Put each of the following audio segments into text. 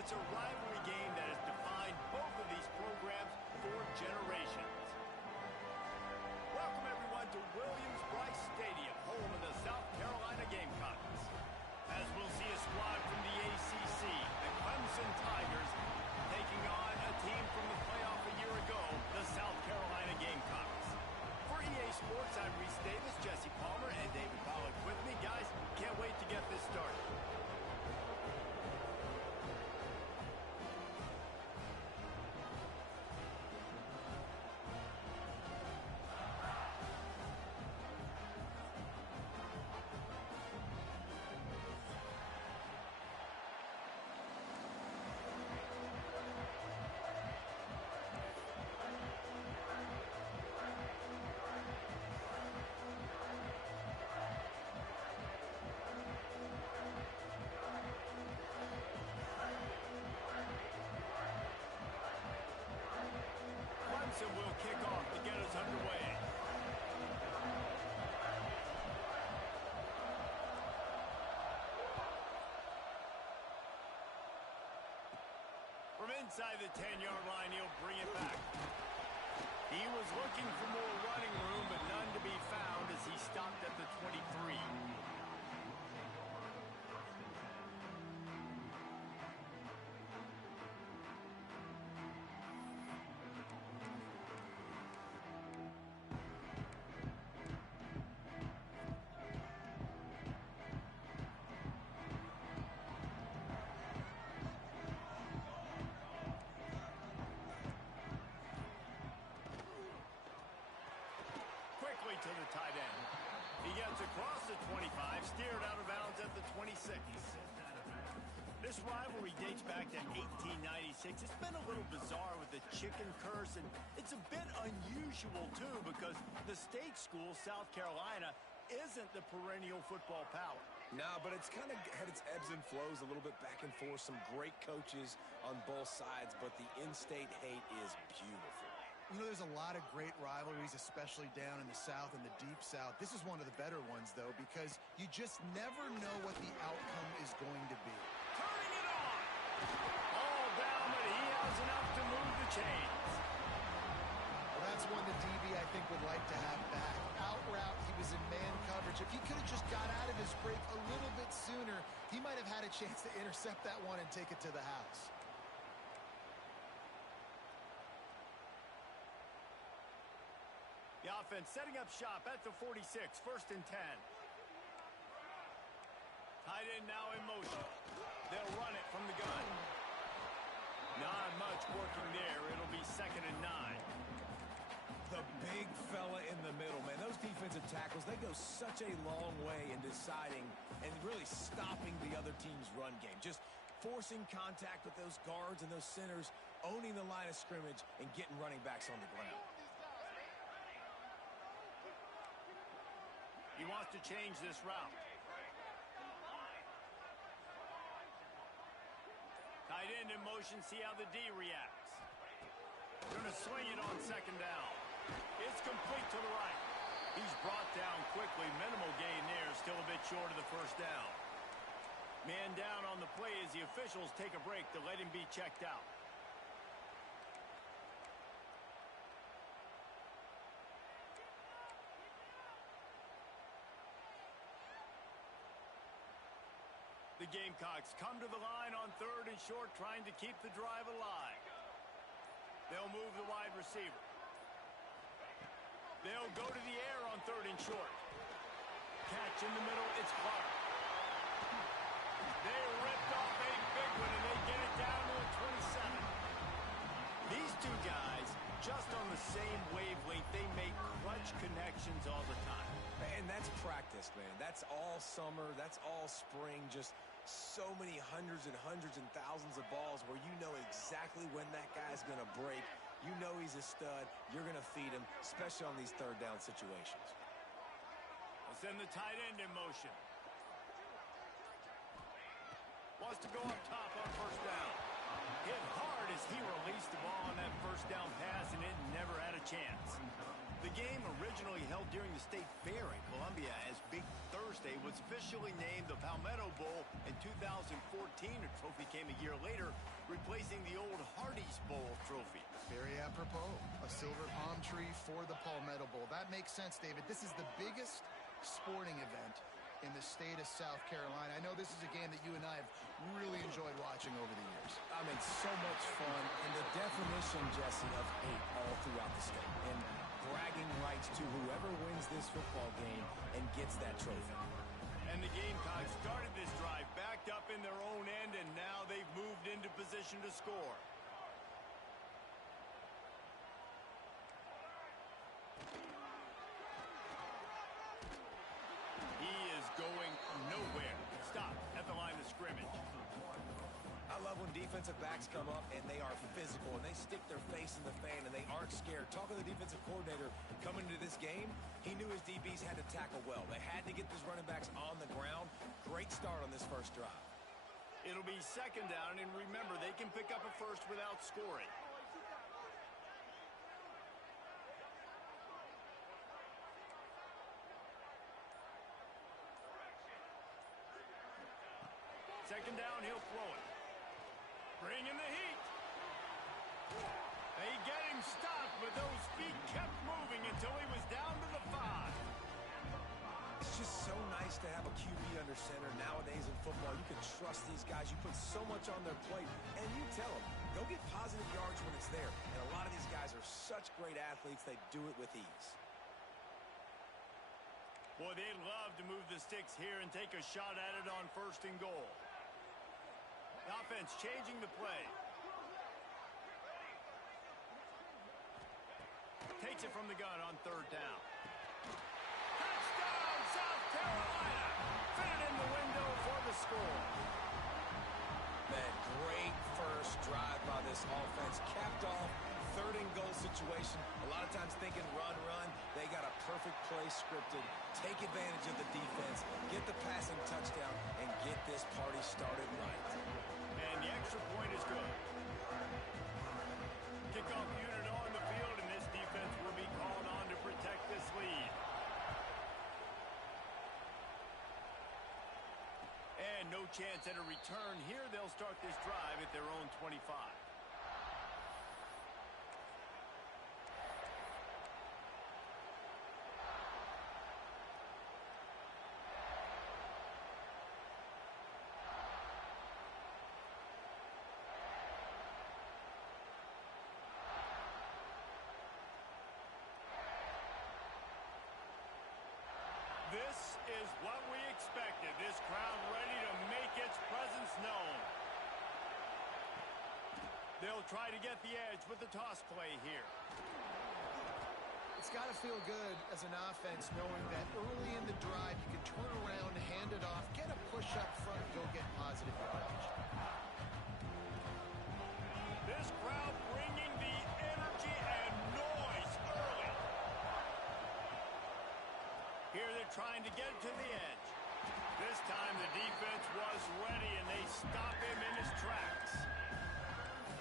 It's a rivalry game that has defined both of these programs for generations. Welcome, everyone, to Williams-Brice Stadium, home of the South Carolina Gamecocks. As we'll see a squad from the ACC, the Clemson Tigers, taking on a team from the playoff a year ago, the South Carolina Gamecocks. For EA Sports, I'm Reese Davis, Jesse Palmer, and David Pollack with me. Guys, can't wait to get this started. Clemson will kick off to get us underway. From inside the 10-yard line, he'll bring it back. He was looking for more running room, but none to be found as he stopped at the 23. Quickly to the tight end. He gets across the 25, steered out of bounds at the 26. This rivalry dates back to 1896. It's been a little bizarre with the chicken curse, and it's a bit unusual, too, because the state school, South Carolina, isn't the perennial football power. No, but it's kind of had its ebbs and flows a little bit back and forth. Some great coaches on both sides, but the in-state hate is beautiful. You know, there's a lot of great rivalries, especially down in the South and the Deep South. This is one of the better ones, though, because you just never know what the outcome is going to be. Turning it on! All down, but he has enough to move the chains. Well, that's one the DB, I think, would like to have back. Out route, he was in man coverage. If he could have just got out of his break a little bit sooner, he might have had a chance to intercept that one and take it to the house. The offense setting up shop at the 46, 1st and 10. Tight end now in motion. They'll run it from the gun. Not much working there. It'll be 2nd and 9. The big fella in the middle, man. Those defensive tackles, they go such a long way in deciding and really stopping the other team's run game. Just forcing contact with those guards and those centers, owning the line of scrimmage, and getting running backs on the ground. He wants to change this route. Tight end in motion, see how the D reacts. Going to swing it on 2nd down. It's complete to the right. He's brought down quickly. Minimal gain there, still a bit short of the 1st down. Man down on the play as the officials take a break to let him be checked out. The Gamecocks come to the line on 3rd and short, trying to keep the drive alive. They'll move the wide receiver. They'll go to the air on 3rd and short. Catch in the middle, it's Clark. They ripped off a big one, and they get it down to the 27. These two guys, just on the same wavelength, they make clutch connections all the time. And that's practice, man. That's all summer. That's all spring. Just so many hundreds and thousands of balls where you know exactly when that guy's going to break. You know he's a stud. You're going to feed him, especially on these 3rd down situations. We'll send the tight end in motion. Wants to go up top on 1st down. Hit hard as he released the ball on that 1st down pass, and it never had a chance. The game, originally held during the State Fair in Columbia as Big Thursday, was officially named the Palmetto Bowl in 2014. A trophy came a year later, replacing the old Hardee's Bowl trophy. Very apropos. A silver palm tree for the Palmetto Bowl. That makes sense, David. This is the biggest sporting event in the state of South Carolina. I know this is a game that you and I have really enjoyed watching over the years. I mean, so much fun, and the definition, Jesse, of hate all throughout the state. And bragging rights to whoever wins this football game and gets that trophy. And the Gamecocks started this drive backed up in their own end, and now they've moved into position to score. He is going nowhere. Stop at the line of scrimmage. I love when defensive backs come up and they are physical and they stick their face in the fan and they aren't scared. Talking to the defensive coordinator coming into this game, he knew his DBs had to tackle well. They had to get these running backs on the ground. Great start on this first drive. It'll be second down, and remember, they can pick up a first without scoring. Second down, he'll throw it. Bringing the heat. They get him stopped, but those feet kept moving until he was down to the 5. It's just so nice to have a QB under center. Nowadays in football, you can trust these guys. You put so much on their plate, and you tell them, go get positive yards when it's there. And a lot of these guys are such great athletes, they do it with ease. Boy, they'd love to move the sticks here and take a shot at it on 1st and goal. The offense changing the play. Takes it from the gun on 3rd down. Touchdown, South Carolina! Fitted in the window for the score. Man, great first drive by this offense. Capped off, 3rd and goal situation. A lot of times thinking run. They got a perfect play scripted. Take advantage of the defense, get the passing touchdown, and get this party started right. And the extra point is good. Kickoff unit on the field, and this defense will be called on to protect this lead. And no chance at a return here. They'll start this drive at their own 25. This is what we expected. This crowd ready to make its presence known. They'll try to get the edge with the toss play here. It's got to feel good as an offense knowing that early in the drive you can turn around, hand it off, get a push up front, go get positive yardage. This crowd bringing the energy and noise early. Here they're trying to get to the edge. This time the defense was ready and they stop him in his tracks.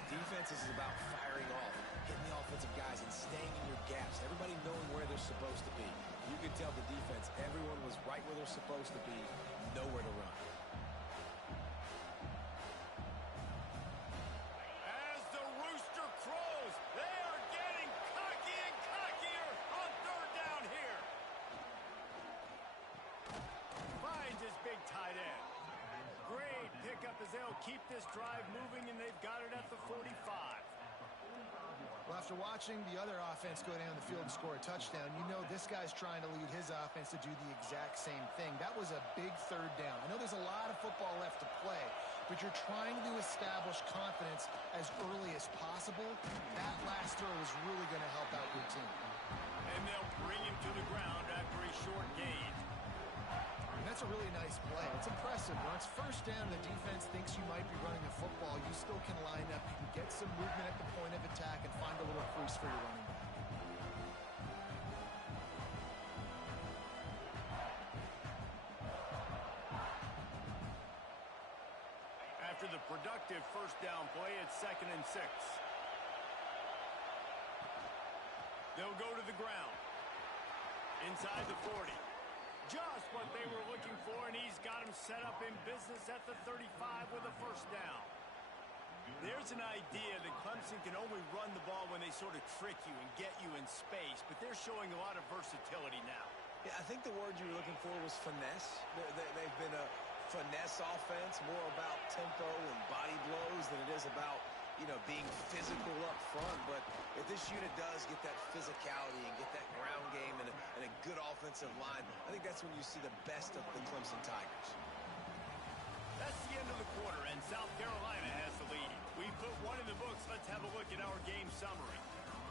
Defense is about firing off, hitting the offensive guys and staying in your gaps. Everybody knowing where they're supposed to be. You can tell the defense, everyone was right where they're supposed to be, nowhere to run. As the rooster crows, they are getting cocky and cockier on 3rd down here. Finds his big tight end. Great pickup as they'll keep this drive moving, and they've got it at the 45. Well, after watching the other offense go down the field and score a touchdown, you know this guy's trying to lead his offense to do the exact same thing. That was a big 3rd down. I know there's a lot of football left to play, but you're trying to establish confidence as early as possible. That last throw is really going to help out your team. And they'll bring him to the ground after a short gain. And that's a really nice play. It's impressive. When it's 1st down and the defense thinks you might be running the football, you still can line up. You can get some movement at the point of attack and find a little crease for your running back. After the productive 1st down play, it's 2nd and 6. They'll go to the ground. Inside the 40. Just what they were looking for, and he's got him set up in business at the 35 with a first down. There's an idea that Clemson can only run the ball when they sort of trick you and get you in space, but they're showing a lot of versatility now. Yeah, I think the word you were looking for was finesse. They've been a finesse offense, more about tempo and body blows than it is about, being physical up front. But if this unit does get that physicality and get that ground game and a good offensive line, I think that's when you see the best of the Clemson Tigers. That's the end of the quarter, and South Carolina has the lead. We put one in the books. Let's have a look at our game summary.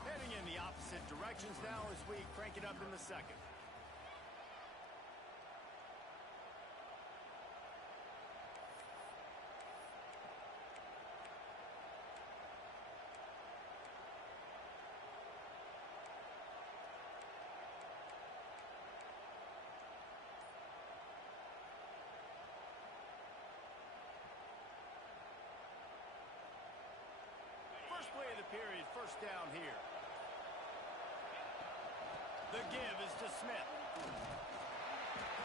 Heading in the opposite directions now as we crank it up in the second. First play of the period, first down here. The give is to Smith.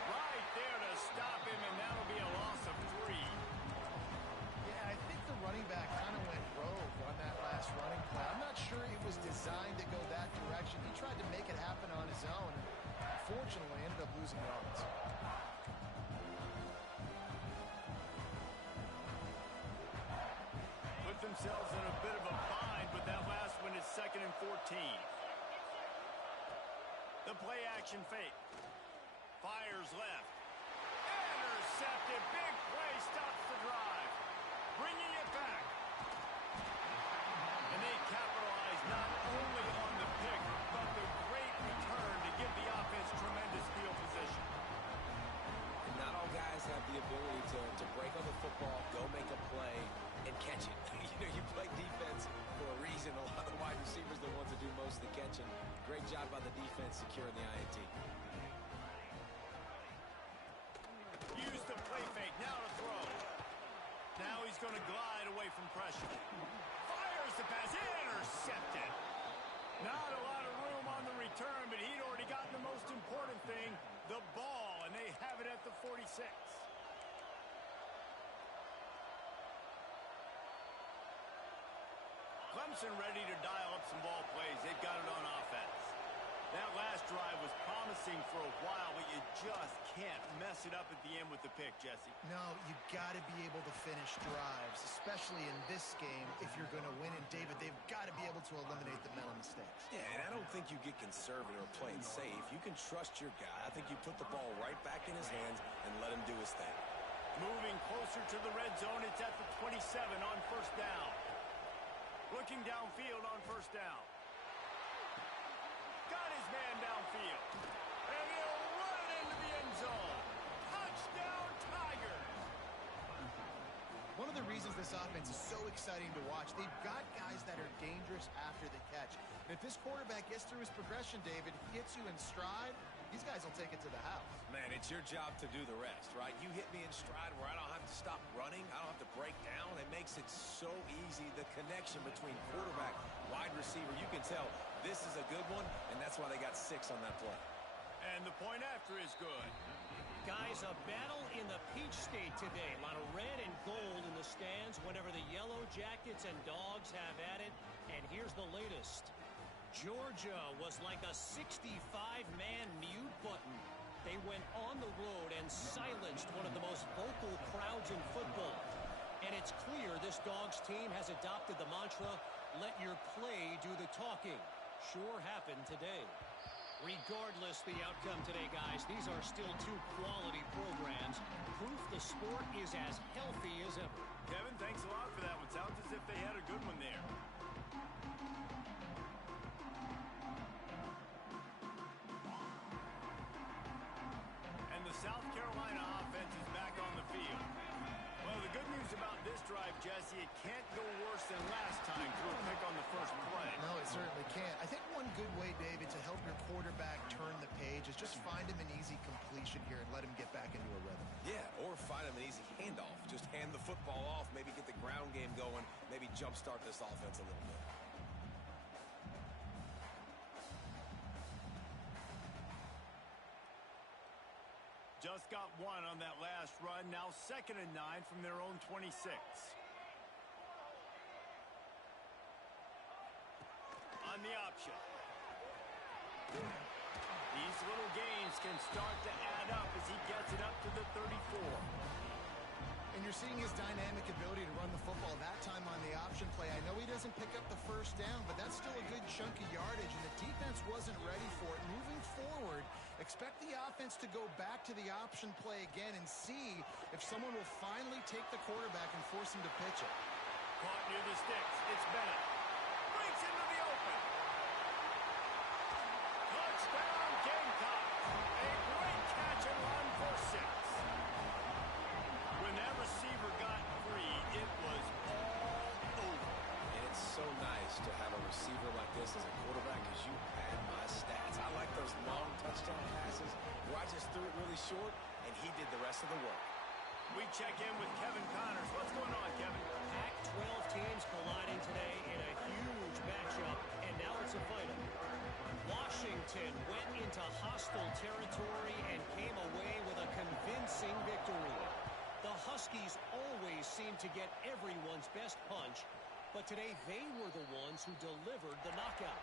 Right there to stop him, and that'll be a loss of 3. Yeah, I think the running back kind of went rogue on that last running play. I'm not sure it was designed to go that direction. He tried to make it happen on his own. Unfortunately, ended up losing yards. Put themselves in a bit of a bind, but that last one is 2nd and 14. The play action fake. Fires left. Intercepted. Big play stops the drive. Bringing it back. And they capitalize not only on the pick, but the great return to give the offense tremendous field position. And not all guys have the ability to break on the football, go make a play, and catch it. You play defense for a reason. A lot of the wide receivers are the ones that do most of the catching. Great job by the defense securing the INT. Use the play fake. Now to throw. Now he's going to glide away from pressure. Fires the pass. Intercepted. Not a lot of room on the return, but he'd already gotten the most important thing, the ball, and they have it at the 46. Clemson ready to dial up some ball plays. They've got it on offense. That last drive was promising for a while, but you just can't mess it up at the end with the pick, Jesse. No, you got to be able to finish drives, especially in this game if you're going to win. And, David, they've got to be able to eliminate the mental mistakes. Yeah, and I don't think you get conservative or play it safe. You can trust your guy. I think you put the ball right back in his hands and let him do his thing. Moving closer to the red zone, it's at the 27 on first down. Looking downfield on first down. Got his man downfield. And he'll run it into the end zone. Touchdown, Tigers. One of the reasons this offense is so exciting to watch, they've got guys that are dangerous after the catch. And if this quarterback gets through his progression, David, gets you in stride, these guys will take it to the house. Man, it's your job to do the rest, right? You hit me in stride where I don't have to stop running. I don't have to break down. It makes it so easy. The connection between quarterback, wide receiver, you can tell this is a good one, and that's why they got 6 on that play. And the point after is good. Guys, a battle in the Peach State today. A lot of red and gold in the stands whenever the Yellow Jackets and Dogs have at it. And here's the latest. Georgia was like a 65-man mute button. They went on the road and silenced one of the most vocal crowds in football. And it's clear this Dogs team has adopted the mantra, let your play do the talking. Sure happened today. Regardless the outcome today, guys, these are still 2 quality programs. Proof the sport is as healthy as ever. Kevin, thanks a lot for that one. Sounds as if they had a good one there. And the South Carolina offense is back on the field. Well, the good news about this drive, Jesse, it can't go worse than last time through a pick on the first play. No, it certainly can't. I think one good way, David, to help your quarterback turn the page is just find him an easy completion here and let him get back into a rhythm. Yeah, or find him an easy handoff. Just hand the football off, maybe get the ground game going, maybe jumpstart this offense a little bit. just got one on that last run. Now 2nd and 9 from their own 26. On the option. These little gains can start to add up as he gets it up to the 34. And you're seeing his dynamic ability to run the football that time on the option play. I know he doesn't pick up the first down, but that's still a good chunk of yardage, and the defense wasn't ready for it. Moving forward, expect the offense to go back to the option play again and see if someone will finally take the quarterback and force him to pitch it. Caught near the sticks. It's Bennett. Breaks into the open. Touchdown, Gamecocks. A great catch and run for 6. When that receiver got free, it was all over. And it's so nice to have a receiver like this as a quarterback because you had my stats. I like those long touchdown passes where I just threw it really short and he did the rest of the work. We check in with Kevin Connors. What's going on, Kevin? Pac-12 teams colliding today in a huge matchup, and now it's a fight-up. Washington went into hostile territory and came away with a convincing victory. The Huskies always seem to get everyone's best punch, but today they were the ones who delivered the knockout.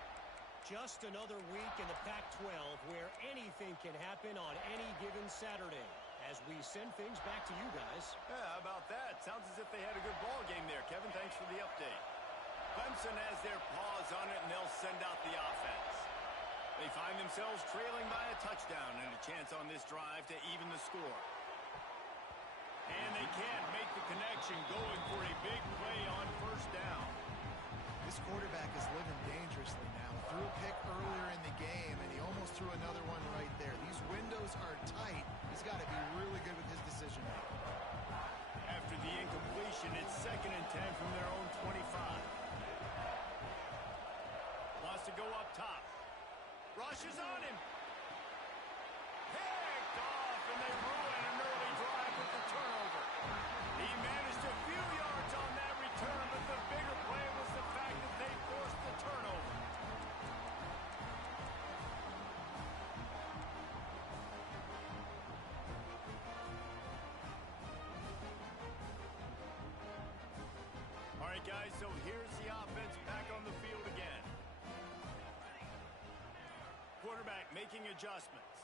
Just another week in the Pac-12 where anything can happen on any given Saturday. As we send things back to you guys. Yeah, how about that? Sounds as if they had a good ball game there. Kevin, thanks for the update. Clemson has their paws on it, and they'll send out the offense. They find themselves trailing by a touchdown and a chance on this drive to even the score. And they can't make the connection, going for a big play on first down. This quarterback is living dangerously now. He threw a pick earlier in the game, and he almost threw another one right there. These windows are tight. He's got to be really good with his decision-making. After the incompletion, it's 2nd and 10 from their own 25. Wants to go up top. Rushes on him. Picked off, and they ruin an early drive with the turnover. He managed a few yards on that return, but the bigger play was the fact that they forced the turnover. All right, guys, so here's the offense back on the field again. Quarterback making adjustments.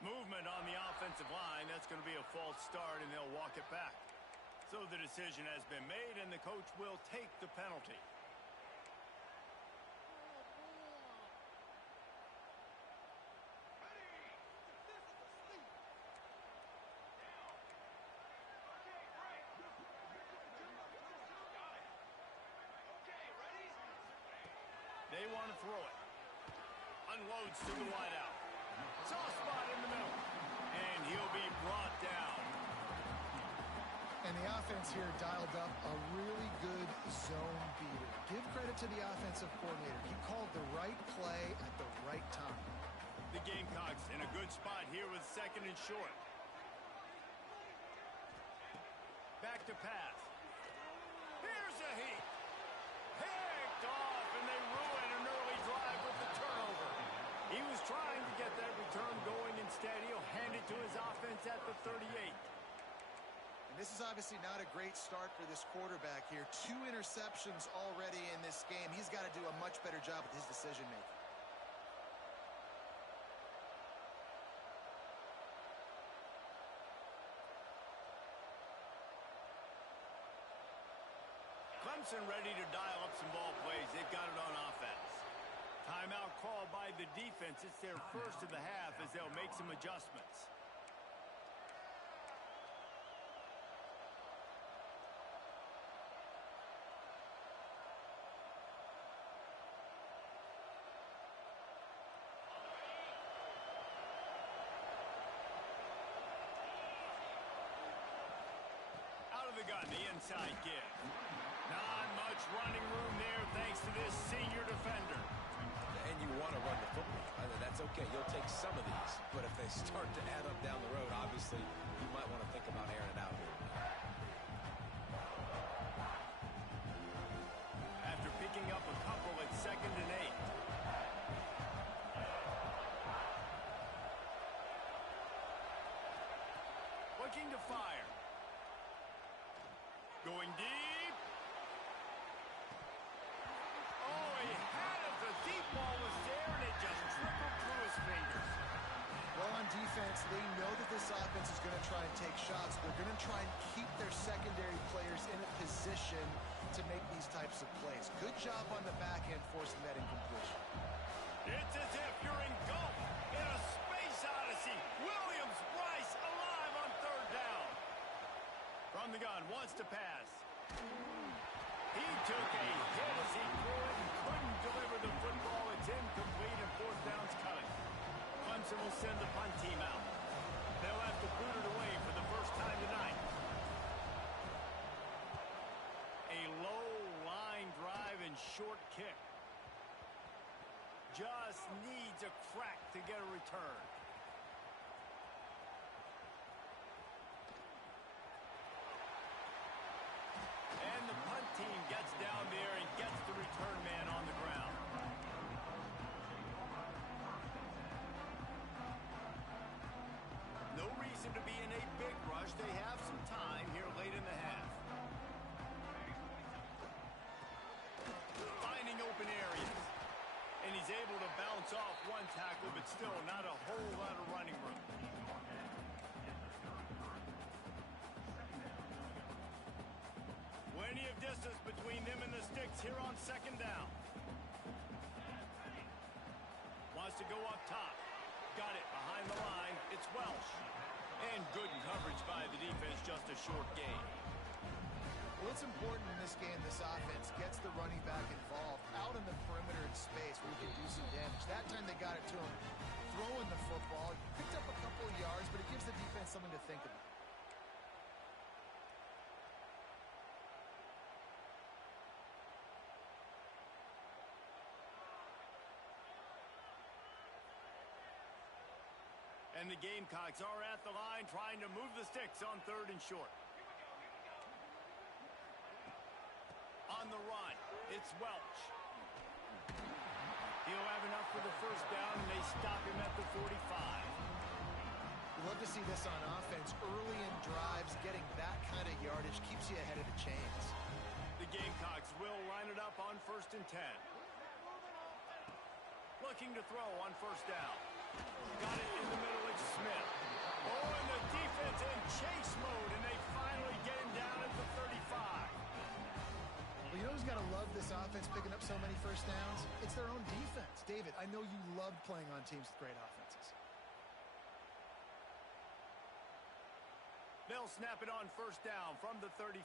Movement on the offensive line. That's going to be a false start, and they'll walk it back. So the decision has been made, and the coach will take the penalty. They want to throw it. Unloads to the wideout. Soft spot in the middle. And he'll be brought down. And the offense here dialed up a really good zone beater. Give credit to the offensive coordinator. He called the right play at the right time. The Gamecocks in a good spot here with 2nd and short. Back to pass. Here's a heat. Picked off, and they ruin an early drive with the turnover. He was trying to get that return going. Instead, he'll hand it to his offense at the 38. And this is obviously not a great start for this quarterback here. 2 interceptions already in this game. He's got to do a much better job with his decision-making. Clemson ready to dial up some ball plays. They've got it on offense. Timeout called by the defense. It's their first of the half as they'll make some adjustments. Out of the gun, the inside give. Not much running room there thanks to this senior defender. And you want to run the football. That's okay. You'll take some of these. But if they start to add up down the road, obviously, you might want to think about airing it out here. After picking up a couple at 2nd and 8. looking to fire. Going deep. Oh, he had it. The deep ball was there, and it just trickled through his fingers. Well, on defense, they know that this offense is going to try and take shots. They're going to try and keep their secondary players in a position to make these types of plays. Good job on the back end forcing that incompletion. It's as if you're engulfed in a space odyssey. Williams-Brice alive on third down. From the gun, wants to pass. He took a hit as he threw it and couldn't deliver the football. It's incomplete and fourth down's coming. Clemson will send the punt team out. They'll have to boot it away for the first time tonight. A low line drive and short kick. Just needs a crack to get a return. And the punt team gets down there and gets the return man on the ground. No reason to be in a big rush. They have some time here late in the half. Finding open areas. And he's able to bounce off one tackle, but still not a whole lot of running room. Plenty of distance between them and the sticks here on second down. Wants to go up top. Got it behind the line. It's Welsh. And good coverage by the defense, just a short gain. Well, it's important in this game, this offense gets the running back involved out in the perimeter in space where he can do some damage. That time they got it to him throwing the football. Picked up a couple of yards, but it gives the defense something to think about. And the Gamecocks are at the line trying to move the sticks on third and short. On the run, it's Welch. He'll have enough for the first down, and they stop him at the 45. We love to see this on offense. Early in drives, getting that kind of yardage keeps you ahead of the chains. The Gamecocks will line it up on 1st and 10. Looking to throw on first down. Got it in the middle, it's Smith. Oh, and the defense in chase mode, and they finally get him down at the 35. Well, you know who's got to love this offense picking up so many first downs? It's their own defense. David, I know you love playing on teams with great offenses. They'll snap it on first down from the 35.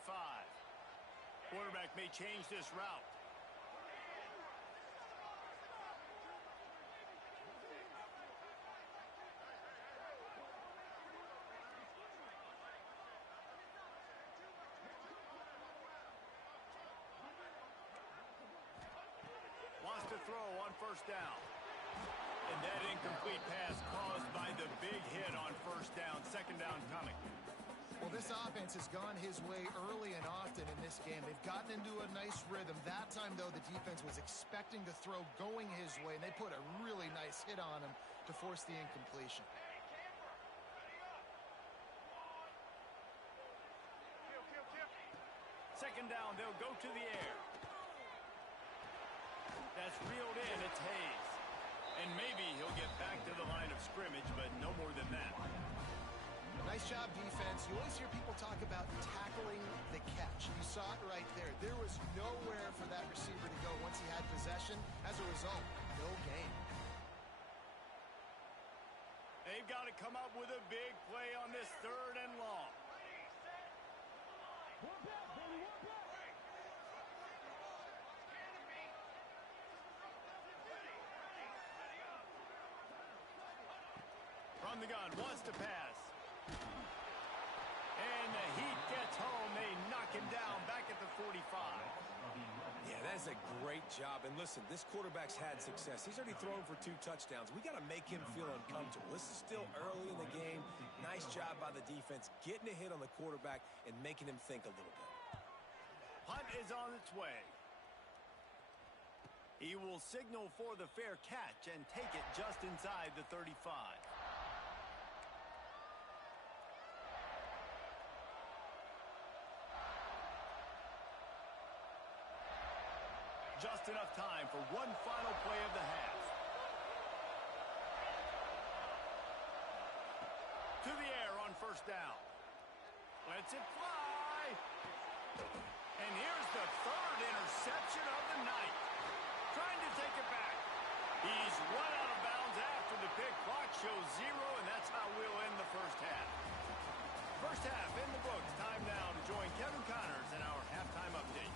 Quarterback may change this route. Wants to throw on first down. And that incomplete pass caused by the big hit on first down. Second down coming. Well, this offense has gone his way early and often in this game. They've gotten into a nice rhythm. That time, though, the defense was expecting the throw going his way, and they put a really nice hit on him to force the incompletion. Second down, they'll go to the air. That's reeled in, it's Hayes. And maybe he'll get back to the line of scrimmage, but no more than that. Nice job, defense. You always hear people talk about tackling the catch. You saw it right there. There was nowhere for that receiver to go once he had possession. As a result, no gain. They've got to come up with a big play on this third and long. From the gun, wants to pass. And the Heat gets home. They knock him down back at the 45. Yeah, that's a great job. And listen, this quarterback's had success. He's already thrown for 2 touchdowns. We got to make him feel uncomfortable. This is still early in the game. Nice job by the defense, getting a hit on the quarterback and making him think a little bit. Punt is on its way. He will signal for the fair catch and take it just inside the 35. just enough time for one final play of the half. To the air on first down. Lets it fly. And here's the third interception of the night. Trying to take it back. He's run out of bounds after the pick. Clock shows 0, and that's how we'll end the first half. First half in the books. Time now to join Kevin Connors in our halftime update.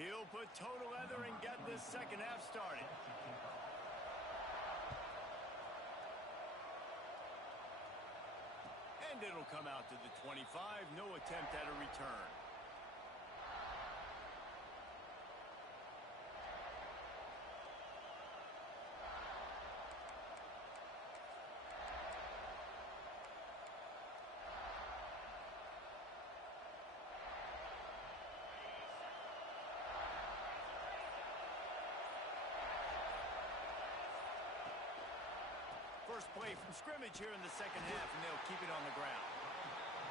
He'll put total leather and get this second half started. And it'll come out to the 25. No attempt at a return. First play from scrimmage here in the second half, and they'll keep it on the ground.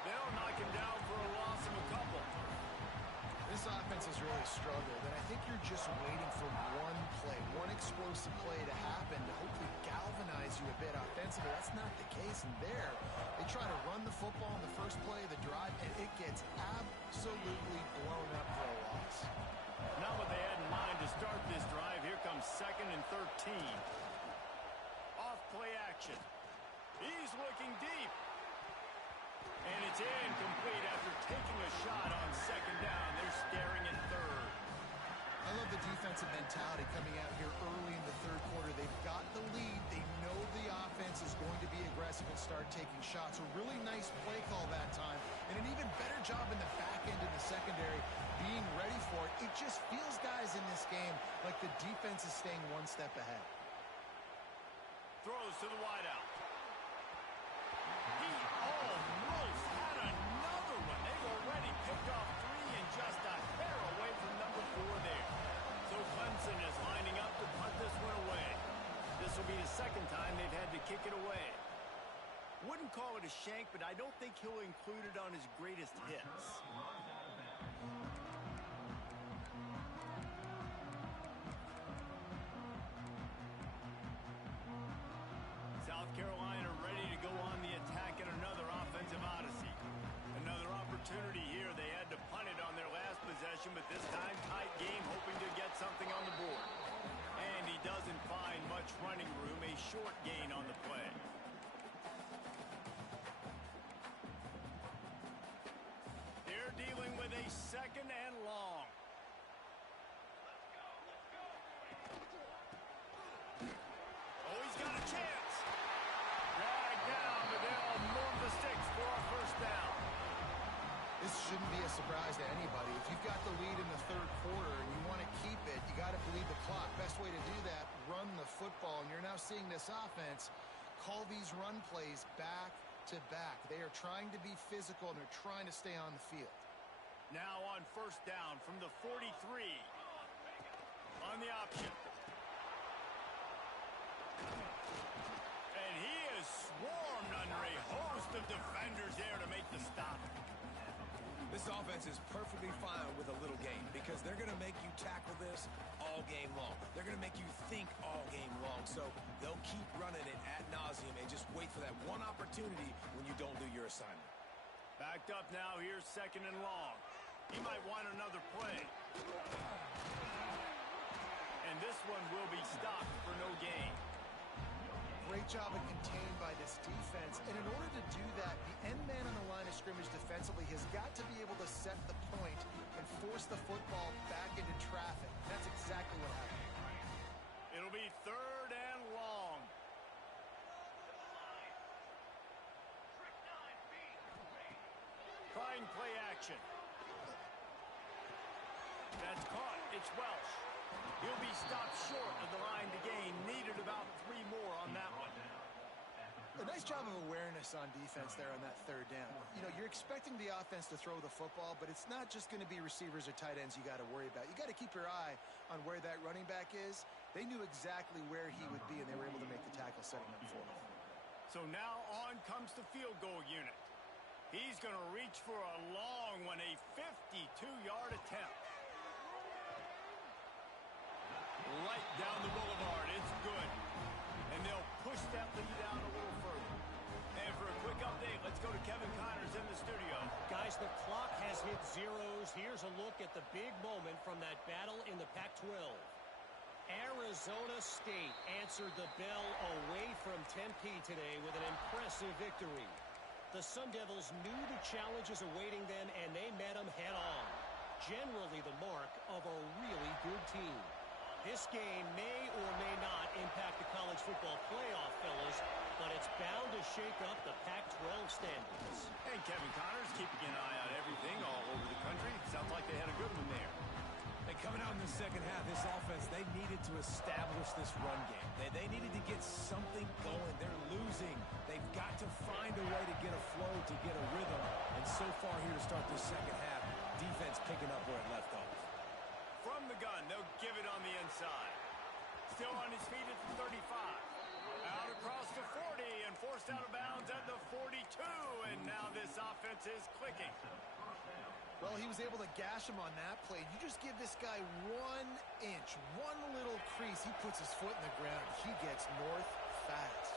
They'll knock him down for a loss of a couple. This offense has really struggled, and I think you're just waiting for one play, one explosive play to happen to hopefully galvanize you a bit offensively. That's not the case, and there, they try to run the football in the first play of the drive, and it gets absolutely blown up for a loss. Not what they had in mind to start this drive. Here comes 2nd and 13. Play action. He's looking deep. And it's incomplete after taking a shot on second down. They're staring at third. I love the defensive mentality coming out here early in the third quarter. They've got the lead. They know the offense is going to be aggressive and start taking shots. A really nice play call that time. And an even better job in the back end in the secondary being ready for it. It just feels, guys, in this game like the defense is staying one step ahead. Throws to the wideout. He almost had another one. They've already picked off 3 and just a hair away from number 4 there. So Clemson is lining up to punt this one away. This will be the second time they've had to kick it away. Wouldn't call it a shank, but I don't think he'll include it on his greatest hits. South Carolina ready to go on the attack in another offensive odyssey. Another opportunity here. They had to punt it on their last possession, but this time tight game, hoping to get something on the board. And he doesn't find much running room. A short gain on the play. They're dealing with a 2nd and long. Oh, he's got a chance. Dragged down, but they'll move the sticks for a first down. This shouldn't be a surprise to anybody. If you've got the lead in the third quarter and you want to keep it, you got to bleed the clock. Best way to do that, run the football. And you're now seeing this offense call these run plays back to back. They are trying to be physical, and they're trying to stay on the field. Now on first down from the 43. On the option. And he is swarmed under a host of defenders there to make the stop. This offense is perfectly fine with a little game because they're going to make you tackle this all game long. They're going to make you think all game long. So they'll keep running it ad nauseum and just wait for that one opportunity when you don't do your assignment. Backed up now. Here's 2nd and long. He might want another play. And this one will be stopped for no gain. Great job of contained by this defense. And in order to do that, the end man on the line of scrimmage defensively has got to be able to set the point and force the football back into traffic. That's exactly what happened. It'll be 3rd and long. Trying play action. That's caught. It's Welsh. He'll be stopped short of the line to gain. Needed about 3 more on that one. A nice job of awareness on defense there on that 3rd down. You know, you're expecting the offense to throw the football, but it's not just going to be receivers or tight ends you got to worry about. You got to keep your eye on where that running back is. They knew exactly where he would be, and they were able to make the tackle setting up for him. So now on comes the field goal unit. He's going to reach for a long one, a 52-yard attempt. Right down the boulevard. It's good. And they'll push that lead down a little further. And for a quick update, let's go to Kevin Connors in the studio. Guys, the clock has hit zeros. Here's a look at the big moment from that battle in the Pac-12. Arizona State answered the bell away from Tempe today with an impressive victory. The Sun Devils knew the challenges awaiting them, and they met them head-on. Generally the mark of a really good team. This game may or may not impact the college football playoff, fellas, but it's bound to shake up the Pac-12 standings. And Kevin Connors keeping an eye on everything all over the country. Sounds like they had a good one there. And coming out in the second half, this offense, they needed to establish this run game. They needed to get something going. They're losing. They've got to find a way to get a flow, to get a rhythm. And so far here to start this second half, defense picking up where it left off. From the gun, they'll give it on the inside. Still on his feet at the 35. Out across the 40 and forced out of bounds at the 42. And now this offense is clicking. Well, he was able to gash him on that play. You just give this guy 1 inch, one little crease. He puts his foot in the ground. He gets north fast.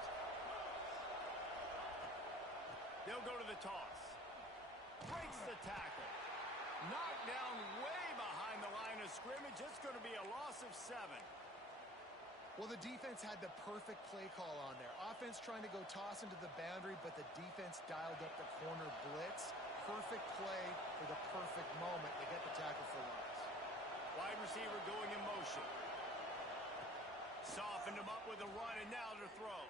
They'll go to the toss. Breaks the tackle. Knocked down way behind the line of scrimmage. It's going to be a loss of 7. Well, the defense had the perfect play call on there. Offense trying to go toss into the boundary, but the defense dialed up the corner blitz. Perfect play for the perfect moment. They get the tackle for loss. Wide receiver going in motion. Softened him up with a run, and now to throw.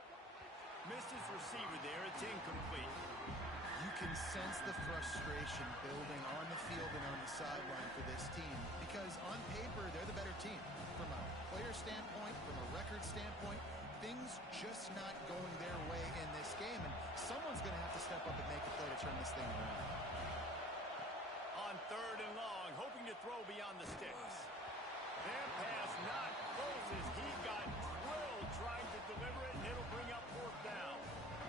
Missed his receiver there. It's incomplete. You can sense the frustration building on the field and on the sideline for this team because on paper, they're the better team. From a player standpoint, from a record standpoint, things just not going their way in this game, and someone's going to have to step up and make a play to turn this thing around. On 3rd and long, hoping to throw beyond the sticks. Their pass not close as he got drilled trying to deliver it, and it'll bring up 4th down.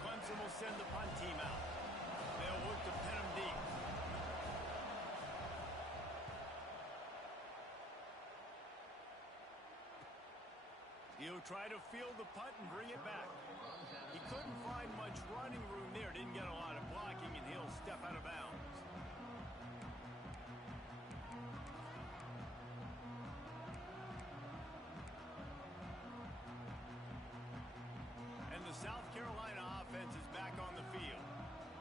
Clemson will send the punt team out. They'll look to pin him deep. He'll try to field the punt and bring it back. He couldn't find much running room there. Didn't get a lot of blocking, and he'll step out of bounds. And the South Carolina offense is back on the field.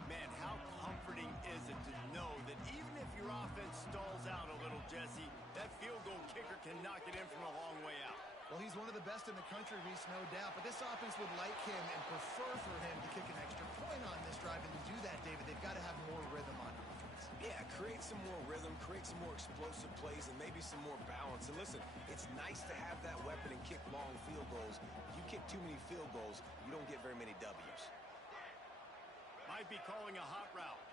Man, how comforting is it to know that even if your offense stalls out a little, Jesse, that field goal kicker can knock it in from a long way out. Well, he's one of the best in the country, Reese, no doubt. But this offense would like him and prefer for him to kick an extra point on this drive. And to do that, David, they've got to have more rhythm on offense. Yeah, create some more rhythm, create some more explosive plays, and maybe some more balance. And listen, it's nice to have that weapon and kick long field goals. You kick too many field goals, you don't get very many W's. Might be calling a hot route.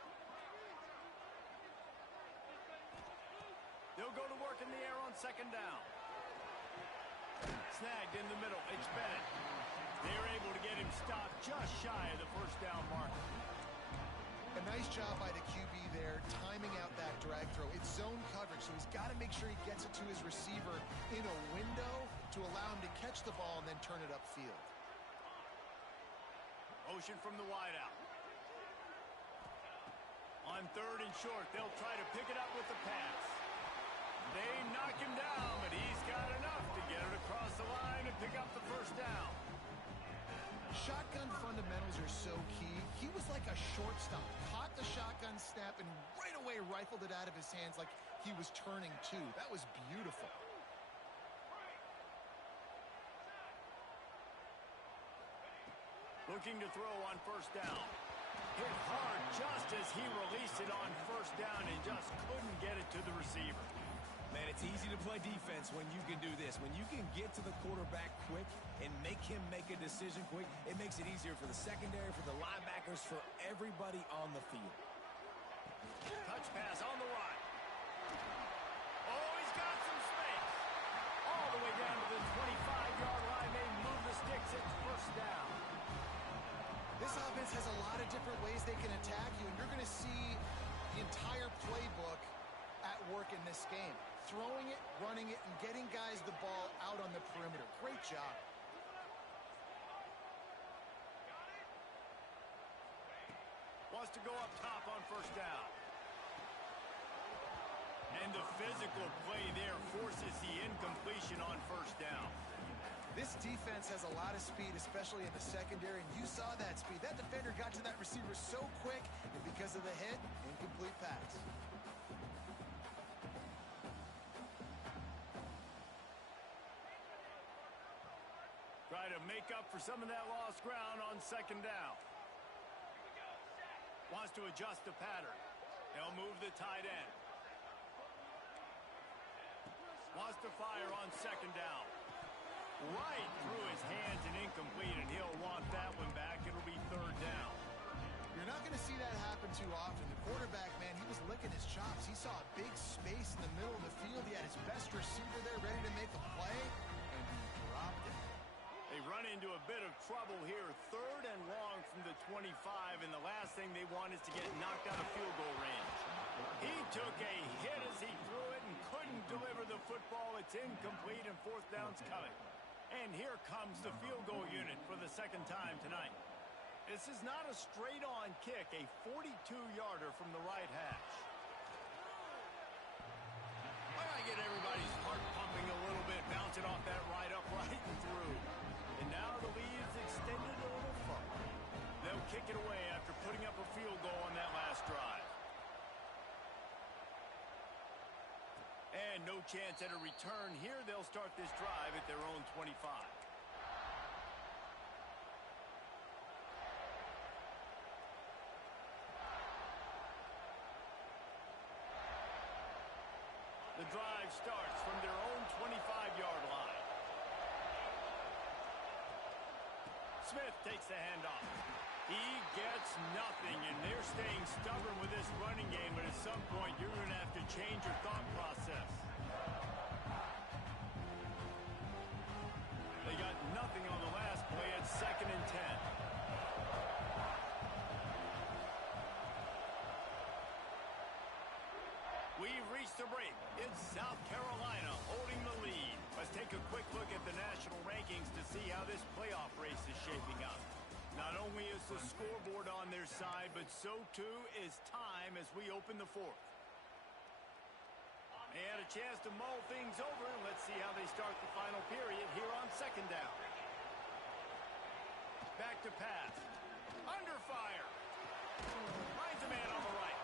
They'll go to work in the air on 2nd down. Snagged in the middle. It's Bennett. They're able to get him stopped just shy of the 1st down marker. A nice job by the QB there, timing out that drag throw. It's zone coverage, so he's got to make sure he gets it to his receiver in a window to allow him to catch the ball and then turn it upfield. Motion from the wideout. On 3rd and short, they'll try to pick it up with the pass. They knock him down, but he's got enough to get it across the line and pick up the 1st down. Shotgun fundamentals are so key. He was like a shortstop, caught the shotgun snap, and right away rifled it out of his hands like he was turning two. That was beautiful. Looking to throw on 1st down. Hit hard just as he released it on 1st down and just couldn't get it to the receiver. Man, it's easy to play defense when you can do this. When you can get to the quarterback quick and make him make a decision quick, it makes it easier for the secondary, for the linebackers, for everybody on the field. Touch pass on the right. Oh, he's got some space. All the way down to the 25-yard line. They move the sticks. It's 1st down. This offense has a lot of different ways they can attack you, and you're going to see the entire playbook at work in this game. Throwing it, running it, and getting guys the ball out on the perimeter. Great job. Wants to go up top on first down. And the physical play there forces the incompletion on first down. This defense has a lot of speed, especially in the secondary, and you saw that speed. That defender got to that receiver so quick, and because of the hit, incomplete pass. Try to make up for some of that lost ground on second down. Wants to adjust the pattern. They'll move the tight end. Wants to fire on second down. Right through his hands and incomplete, and he'll want that one back. It'll be third down. You're not going to see that happen too often. The quarterback, man, he was licking his chops. He saw a big space in the middle of the field. He had his best receiver there ready to make a play, and he dropped it. They run into a bit of trouble here. Third and long from the 25, and the last thing they want is to get knocked out of field goal range. He took a hit as he threw it and couldn't deliver the football. It's incomplete, and fourth down's coming. And here comes the field goal unit for the second time tonight. This is not a straight-on kick, a 42-yarder from the right hash. I gotta get everybody's heart pumping a little bit, bouncing off that right upright and through. And now the lead's extended a little further. They'll kick it away after putting up a field goal on that last drive. And no chance at a return here. They'll start this drive at their own 25. The drive starts from their own 25-yard line. Smith takes the handoff. He gets nothing, and they're staying stubborn with this running game, but at some point you're going to have to change your thought process. They got nothing on the last play at 2nd and 10. We've reached the break. It's South Carolina holding the lead. Let's take a quick look at the national rankings to see how this playoff race is shaping up. Not only is the scoreboard on their side, but so too is time as we open the fourth. They had a chance to mull things over, and let's see how they start the final period here on second down. Back to pass. Under fire. Finds a man on the right.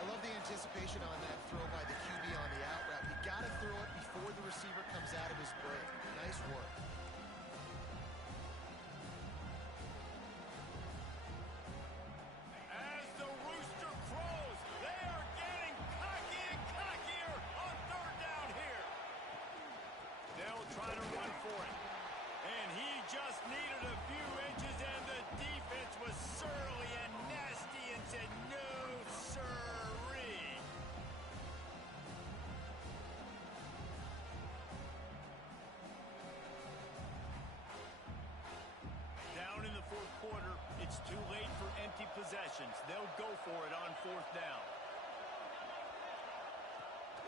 I love the anticipation on that throw by the QB on the out route. You got to throw it before the receiver comes out of his break. Nice work. As the rooster crows, they are getting cocky and cockier on third down here. They'll try to run for it. And he just needed a few inches, and the defense was surly and nasty and said, no, sirree. Down in the fourth quarter, it's too late for empty possessions. They'll go for it on fourth down.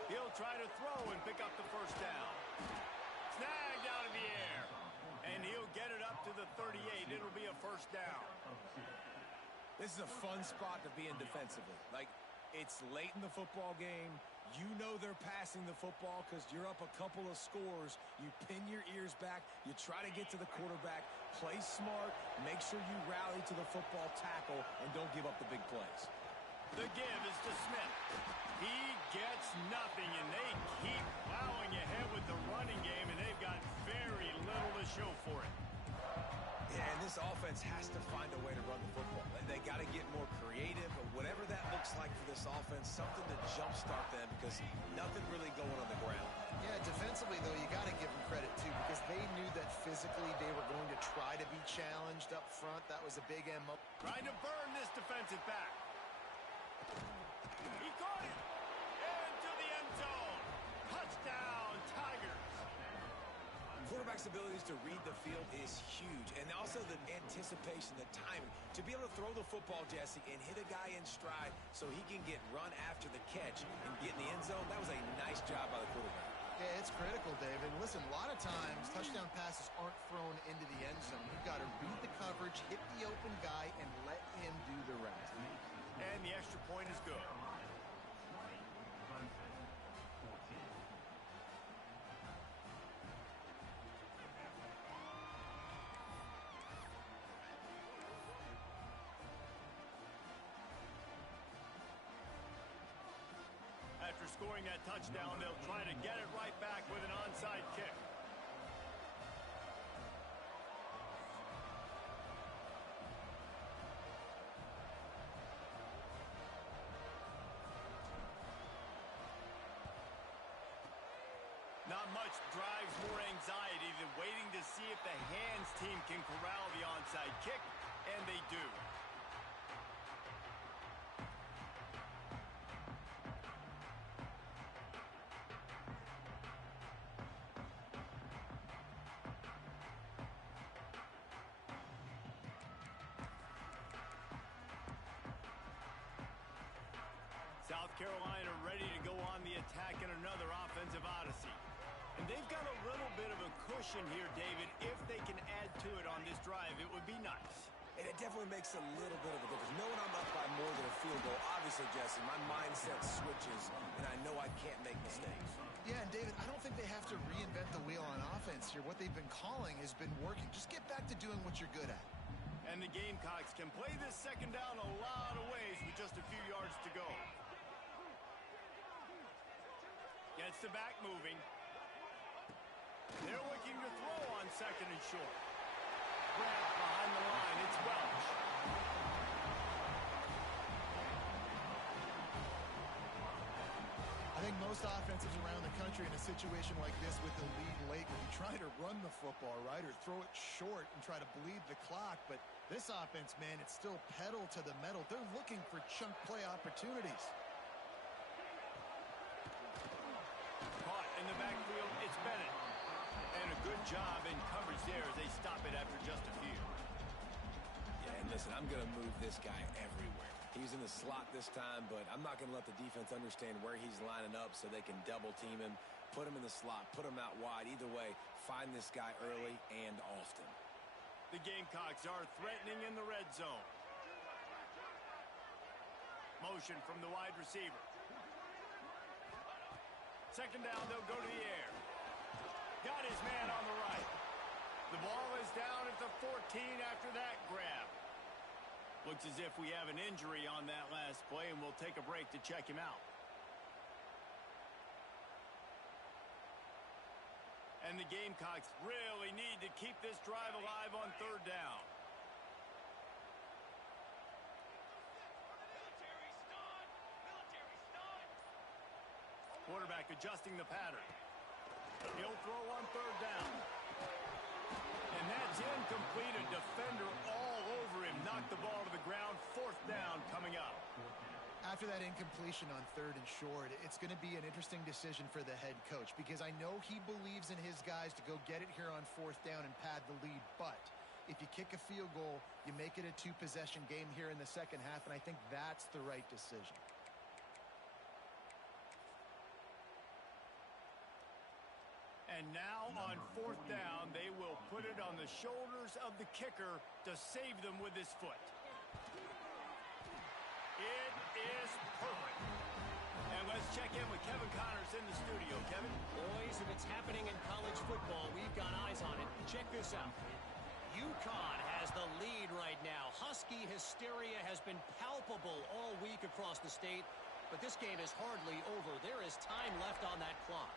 He'll try to throw and pick up the first down. Snagged out of the air. And he'll get it up to the 38. It'll be a first down. This is a fun spot to be in defensively. Like, it's late in the football game. You know they're passing the football because you're up a couple of scores. You pin your ears back. You try to get to the quarterback. Play smart. Make sure you rally to the football tackle and don't give up the big plays. The give is to Smith. He gets nothing, and they keep plowing ahead with the running game, and they've got very little to show for it. Yeah, and this offense has to find a way to run the football. They got to get more creative, or whatever that looks like for this offense, something to jumpstart them because nothing really going on the ground. Yeah, defensively, though, you got to give them credit, too, because they knew that physically they were going to try to be challenged up front. That was a big MO. Trying to burn this defensive back. He caught it. Into the end zone. Touchdown, Tigers. quarterback's abilities to read the field is huge, and also the anticipation, the timing. To be able to throw the football, Jesse, and hit a guy in stride so he can get run after the catch and get in the end zone, that was a nice job by the quarterback. Yeah, it's critical, David. Listen, a lot of times touchdown passes aren't thrown into the end zone. You've got to read the coverage, hit the open guy, and let him do the rest. And the extra point is good. After scoring that touchdown, they'll try to get it right back with an onside kick. Not much drives more anxiety than waiting to see if the hands team can corral the onside kick, and they do. South Carolina ready to go on the attack in another offensive odyssey. And they've got a little bit of a cushion here, David. If they can add to it on this drive, it would be nice. And it definitely makes a little bit of a difference. Knowing I'm up by more than a field goal, obviously, Jesse, my mindset switches, and I know I can't make mistakes. Yeah, and David, I don't think they have to reinvent the wheel on offense here. What they've been calling has been working. Just get back to doing what you're good at. And the Gamecocks can play this second down a lot of ways with just a few yards to go. Gets the back moving. They're looking to throw on second and short. Grab behind the line. It's Welch. I think most offenses around the country in a situation like this with the lead late will be trying to run the football, right, or throw it short and try to bleed the clock. But this offense, man, it's still pedal to the metal. They're looking for chunk play opportunities. Caught in the backfield, it's Bennett. And a good job in coverage there as they stop it after just a few. Yeah, and listen, I'm going to move this guy everywhere. He's in the slot this time, but I'm not going to let the defense understand where he's lining up so they can double team him, put him in the slot, put him out wide. Either way, find this guy early and often. The Gamecocks are threatening in the red zone. Motion from the wide receiver. Second down, they'll go to the air. Got his man on the right. The ball is down at the 14 after that grab. Looks as if we have an injury on that last play, and we'll take a break to check him out. And the Gamecocks really need to keep this drive alive on third down. Quarterback adjusting the pattern. He'll throw on third down. And that's incomplete. A defender all over him. Knocked the ball to the ground. Fourth down coming up. After that incompletion on third and short, it's going to be an interesting decision for the head coach because I know he believes in his guys to go get it here on fourth down and pad the lead. But if you kick a field goal, you make it a two-possession game here in the second half, and I think that's the right decision. And now on fourth down, they will put it on the shoulders of the kicker to save them with his foot. It is perfect. And let's check in with Kevin Connors in the studio. Kevin? Boys, if it's happening in college football, we've got eyes on it. Check this out. UConn has the lead right now. Husky hysteria has been palpable all week across the state, but this game is hardly over. There is time left on that clock.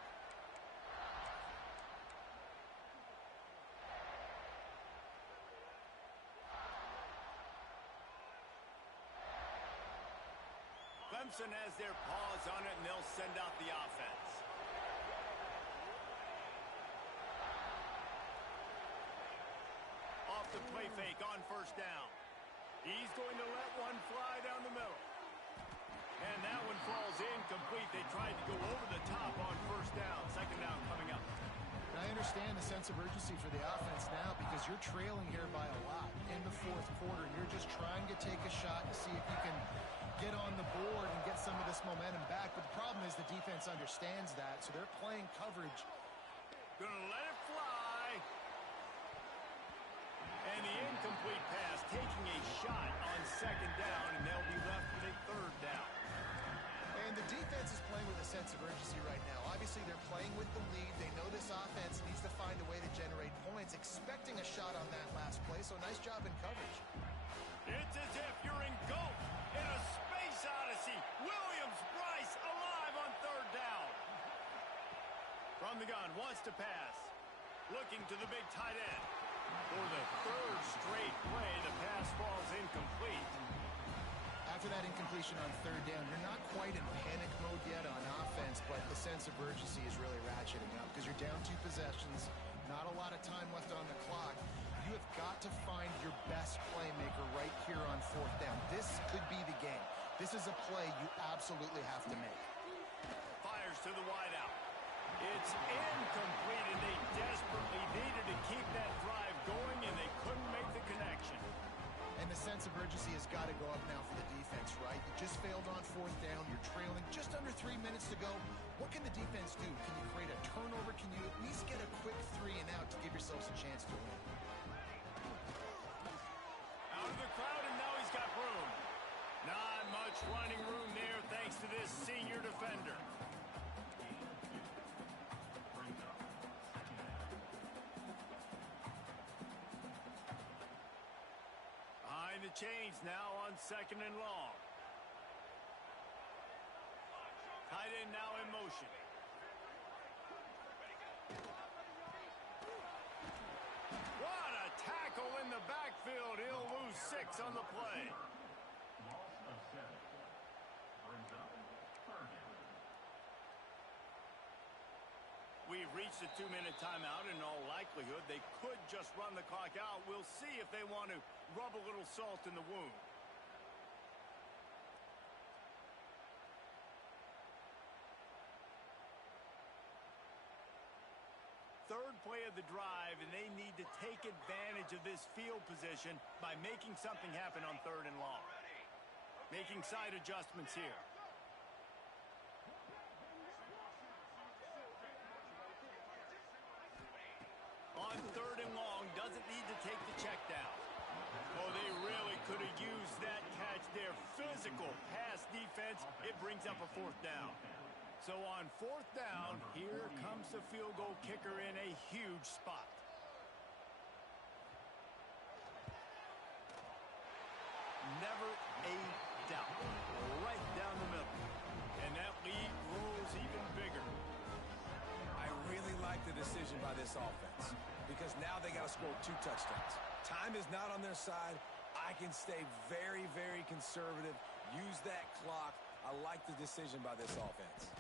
Clemson has their paws on it, and they'll send out the offense. Off the play fake on first down. He's going to let one fly down the middle. And that one falls incomplete. They tried to go over the top on first down. Second down coming up. And I understand the sense of urgency for the offense now because you're trailing here by a lot in the fourth quarter. And you're just trying to take a shot to see if you can get on the board and get some of this momentum back. But the problem is the defense understands that, so they're playing coverage. Gonna let it fly. And the incomplete pass, taking a shot on second down, and they'll be left with a third down. And the defense is playing with a sense of urgency right now. Obviously, they're playing with the lead. They know this offense needs to find a way to generate points, expecting a shot on that last play, so nice job in coverage. It's as if you're engulfed in a space odyssey. Williams-Brice alive on third down. From the gun, wants to pass. Looking to the big tight end. For the third straight play, the pass falls incomplete. After that incompletion on third down, you're not quite in panic mode yet on offense, but the sense of urgency is really ratcheting up because you're down 2 possessions, not a lot of time left on the clock. You have got to find your best playmaker right here on fourth down. This could be the game. This is a play you absolutely have to make. Fires to the wideout. It's incomplete, and they desperately needed to keep that drive going, and they couldn't make the connection. And the sense of urgency has got to go up now for the defense, right? You just failed on fourth down. You're trailing just under 3 minutes to go. What can the defense do? Can you create a turnover? Can you at least get a quick 3 and out to give yourselves a chance to win? Out of the crowd, and now he's got room. Not much running room there thanks to this senior defender. The chains now on second and long. Tight end now in motion. What a tackle in the backfield. He'll lose 6 on the play. We've reached a 2-minute timeout. In all likelihood, they could just run the clock out. We'll see if they want to rub a little salt in the wound. Third play of the drive, and they need to take advantage of this field position by making something happen on third and long. Making side adjustments here. On third and long, doesn't need to take the check down. Oh, they really could have used that catch there. Physical pass defense. It brings up a fourth down. So on fourth down, here comes the field goal kicker in a huge spot. Never a doubt. Right down the middle. And that lead grows even bigger. I really like the decision by this offense because now they got to score 2 touchdowns. Time is not on their side. I can stay very, very conservative. Use that clock. I like the decision by this offense.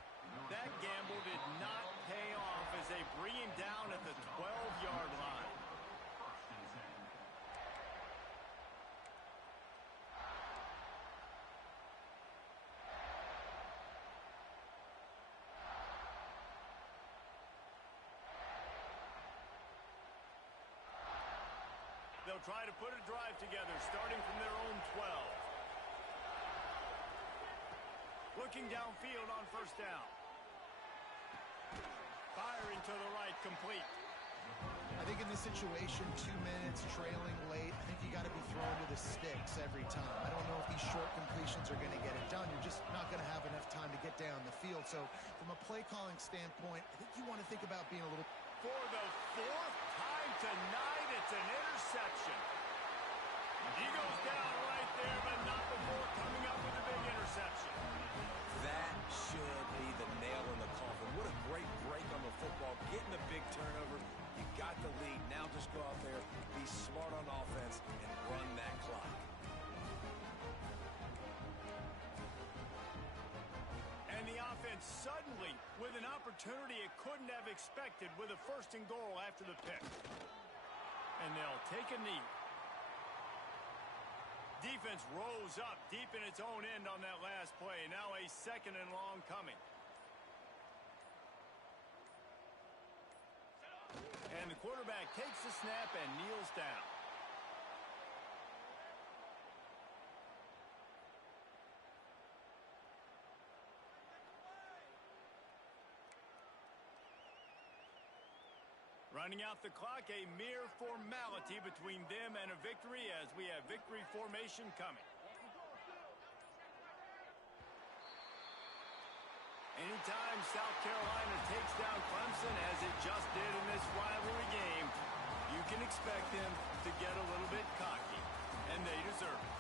That gamble did not pay off as they bring him down at the 12-yard line. They'll try to put a drive together, starting from their own 12. Looking downfield on first down. Firing to the right, complete. I think in this situation, 2 minutes, trailing late, I think you got to be thrown to the sticks every time. I don't know if these short completions are going to get it done. You're just not going to have enough time to get down the field. So from a play calling standpoint, I think you want to think about being a little... For the 4th time tonight, it's an interception. He goes down right there, but not before coming up with a big interception. That should be the nail in the coffin. What a great break on the football. Getting a big turnover. You got the lead. Now just go out there, be smart on offense, and run that clock. And the offense suddenly with an opportunity it couldn't have expected with a 1st and goal after the pick. And they'll take a knee. Defense rose up deep in its own end on that last play. Now a 2nd and long coming. quarterback takes the snap and kneels down. Running out the clock, a mere formality between them and a victory as we have victory formation coming. Anytime South Carolina takes down Clemson, as it just did in this rivalry game, you can expect them to get a little bit cocky, and they deserve it.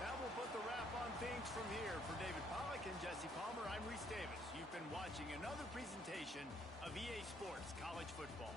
That will put the wrap on things from here. For David Pollack and Jesse Palmer, I'm Reese Davis. You've been watching another presentation of EA Sports College Football.